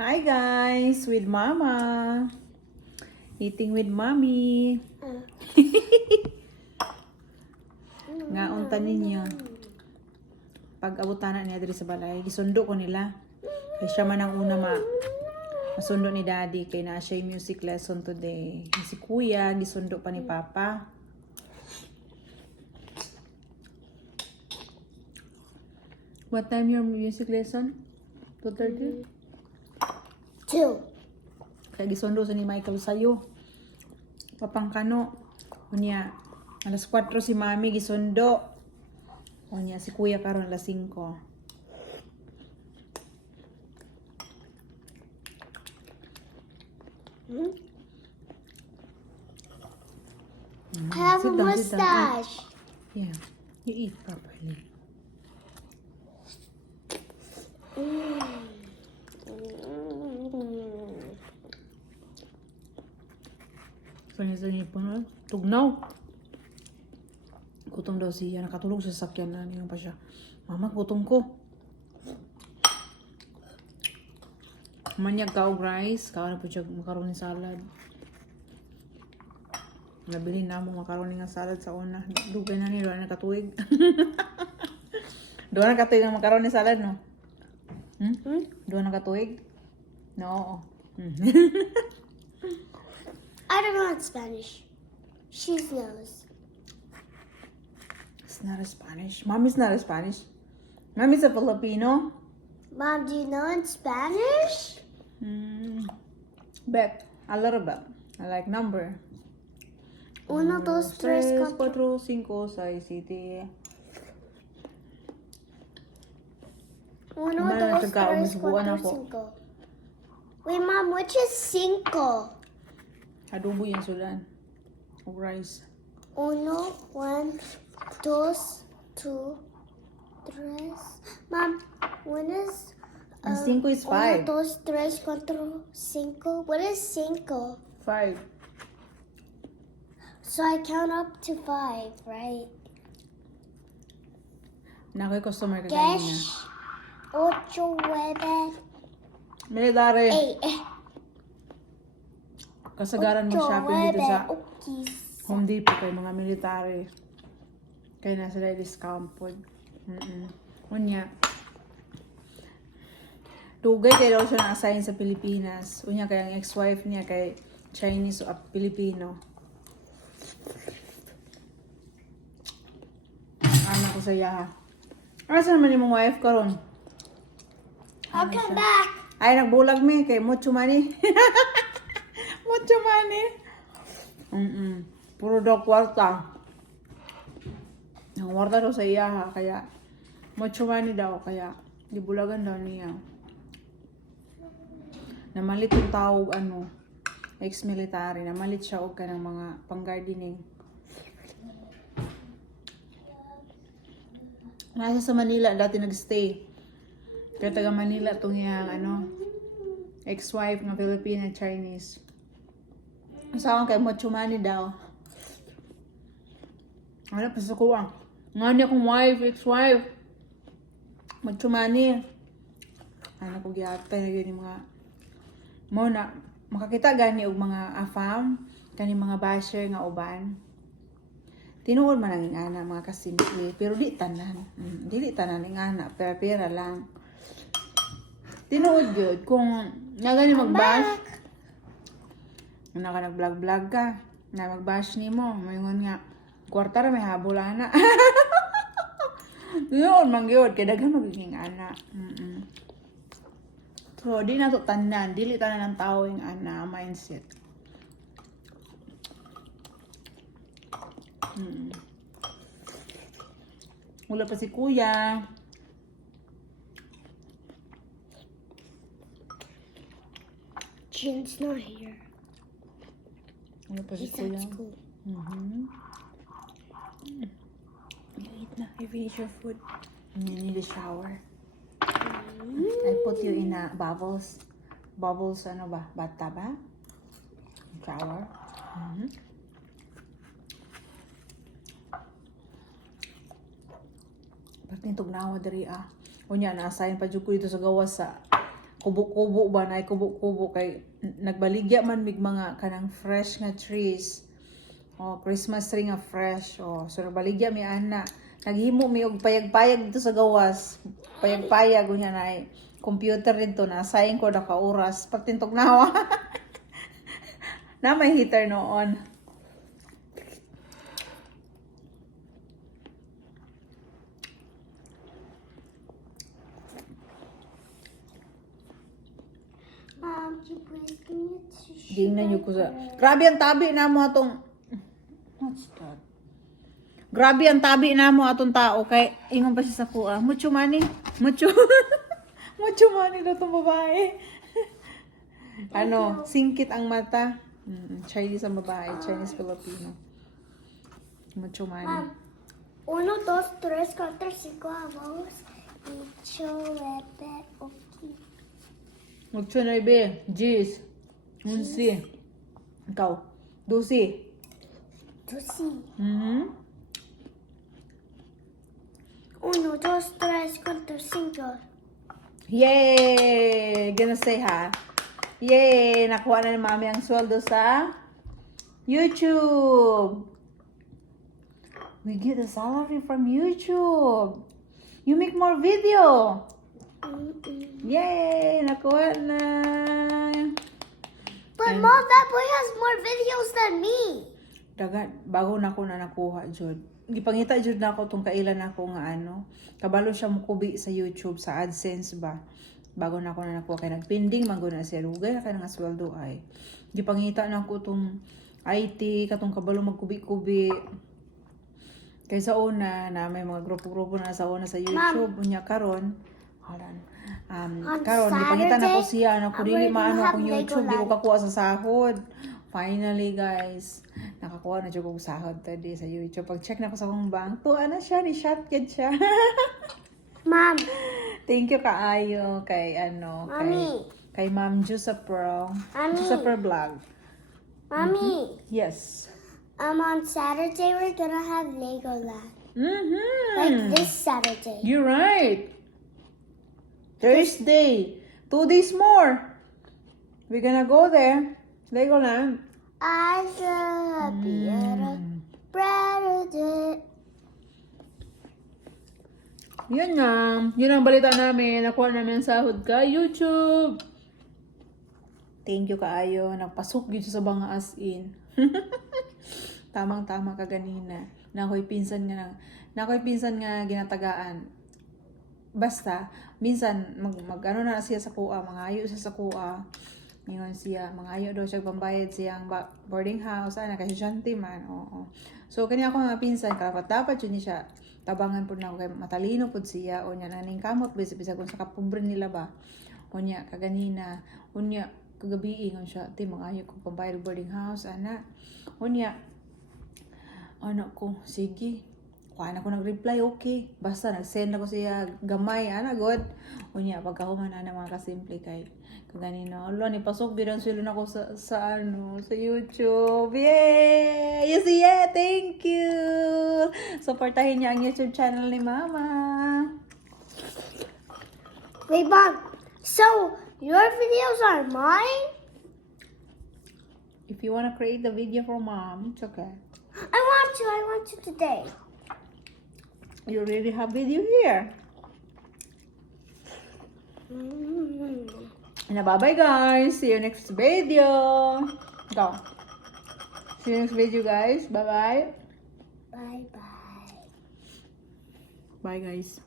Hi guys, with Mama. Eating with Mommy. Nga unta ninyo. Pag abutan na niya diri sa balay, gisundo ko nila. Kaya siya man ang una masundo ni Daddy kay na siya yung music lesson today. Si Kuya gisundo pa ni Papa. What time your music lesson? 2:30? 2. Kaya gisundo sa ni Michael sayo. Papangkano. Unya, alas 4 si Mami gisundo. Unya, si Kuya karon alas 5. I have Sit a down, sit down. mustache. Yeah, you eat properly. Sanya-sanya po na. Tugnaw. Gutom daw siya. Nakatulog sa sakyan na. Nilang pa siya. Mama, gutom ko. Manyag ka og rice. Kaon na po siya macaroni salad. Nabili na mo macaroni nga salad sa una. Dugay na ni doon na katuig. Doon na katuig ang macaroni salad, no? Doon na katuig? No. I don't know in Spanish. She knows. It's not a Spanish. Mommy's not a Spanish. Mommy's a Filipino. Mom, do you know in Spanish? Bet. A little bit. I like number. 1, 2, 3, 4. 4, 5, 6, 7. 1, 2, Kumain na sa kao, 3, masubuan 4, ako. 5. Wait, Mom, which is 5? Adobo yan sudan. O rice. 1, 2, 2, 3. Mom, when is... Ang 5 is 5. 1, 2, 3, 4, 5. What is 5? 5. So I count up to 5, right? Nakoy customer kagayin na. Cash. 8, 9, Military. 8. Kasagaran mo shopping dito sa Ukis. Home Depot kay mga military. Kaya nasa sila discount po. Unya. Dugay kay daw siya na-assign sa Pilipinas. Unya kay ang ex-wife niya kay Chinese o Pilipino. Anak ko sa yaha. Asa naman yung wife karon? I'll come back. Ay, nagbulag mi kay mucho money. Mucho money. Puro daw kwarta. Ang kwarta daw sa iya, kaya mucho money daw, kaya dibulagan daw niya. Namalit yung tao, ex-military. Namalit siya og kanang mga pang-gardening. Nasa sa Manila, dati nagstay. Kaya taga Manila itong yung, ex-wife ng Filipina, Chinese. Asawang kay mucho money daw. Ano pa sa kuwang? Nga niya kong wife, ex-wife. Mucho money. Ano ko giyatay na yun yung mga na makakita gani og mga afam, kani mga basher nga uban. Tinuod man ang ingana mga kasimple, pero di tanan. Dili tanan ingana, pera-pera lang. Tinuod gyud kung nagani mag-bash. Ka nag-vlog ka, na mag-bash nimo, mayngon nga kwarta ra may habol ana. Yun man gyud kay daghan magiging ana. So, di na to tanan. Dili tanan ng tao yung mindset. Wala pa si Kuya. Jin's not here. Wala pa si He's Kuya. at school. Eat na. You finish your food. You need a shower. I put you in a bubbles. Bubbles, ano ba? Bata ba? Shower. Ba't nitog na ako dari Unya, na-assign pa dyan ko dito sa gawas sa kubo-kubo ba na kubo-kubo kay nagbaligya man mig mga kanang fresh nga trees. Oh, Christmas tree nga fresh. Oh, so nagbaligya mi ana. Naghimo mi og payag-payag dito sa gawas. Payag-payag unya na ay computer dito na sayang ko na ka oras patintog nawa. Na may heater noon. Please give me a tissue. Tingnan niyo ko sa... Grabe ang tabi na mo atong... What's that? Grabe ang tabi na mo atong tao kay ingon pa siya sa kuha. Mucho money. Mucho. Mucho money daw tong babae. Ano, singkit ang mata. Chinese ang babae. Chinese Filipino. Mucho money. 1, 2, 3, 4, 5, 6, 7, 8. Mucho na ibe. Jeez. Unsi. Ikaw. Dusi. Tusi. 1, 1, 2, 3, 4, 5. Yay! Gonna say ha. Yay! Nakuha na ni Mami ang sweldo sa YouTube. We get a salary from YouTube. You make more video. Yay! Nakuha na. But Mom, that boy has more videos than me. Dagan, bago na ko na nakuha, Jud. Gipangita, Jud, na ako itong kailan ako nga ano. Kabalo siya mukubi sa YouTube, sa AdSense ba. Bago na ako na nakuha. Kaya nagpinding, mago na siya. Lugay na kaya nga sweldo ay. Gipangita na ako itong IT, katong kabalo magkubi-kubi. Kaya sa una, na may mga grupo-grupo na sa una sa YouTube. Unya karon, karon, gipangita na ko siya. Ako dili maano akong YouTube, di ko kakuha sa sahod. Finally, guys, nakakuha na siya kong sahod today sa YouTube. Pag-check na ko sa akong bank, tuwa na siya, ni-shotgun siya. Mom. Thank you kaayo kay ano, Mommy. kay Ma'am Jusapro. Mommy. Jusapro Vlog. Mommy. Yes. On Saturday we're gonna have Legoland. Like this Saturday. You're right. Thursday. 2 days more. We're gonna go there. Legoland. I'm gonna be a president. Yun nga. Yun ang balita namin. Nakuha namin ang sahod ka. YouTube. Thank you kaayo. Nagpasok yun sa banga as in. Tamang-tama ka ganina. Nakoy pinsan nga ginatagaan. Basta, minsan, ano na siya sa kuha. Mangayo siya sa kuha. Ngayon siya, mangayo daw siya pambayad siyang boarding house. Kasi shanty man. Oo. So, kanya ako mga pinsan. Dapat yun siya. Tabangan po na ako kay matalino po siya. O niya, naning kamot. Bisa kung sa kapobre nila ba. O niya, kaganina. O niya, kagabi ingon siya. Ti, mangayo ko pambayad boarding house. O niya, ano ko, sige. Kuhaan ako nag-reply, okay. Basta nag-send ako siya gamay, good. O niya, pagkahuman na mga kasimple kay kaganina. Allah, nipasok bilang sila na ako sa YouTube. Yay! You see it? Thank you! Supportahin niya ang YouTube channel ni Mama. Wait, Mom. So, your videos are mine? If you wanna create the video for Mom, it's okay. I want to today. You already have video here. And bye-bye, guys. See you next video. Go. See you next video, guys. Bye-bye. Bye-bye. Bye, guys.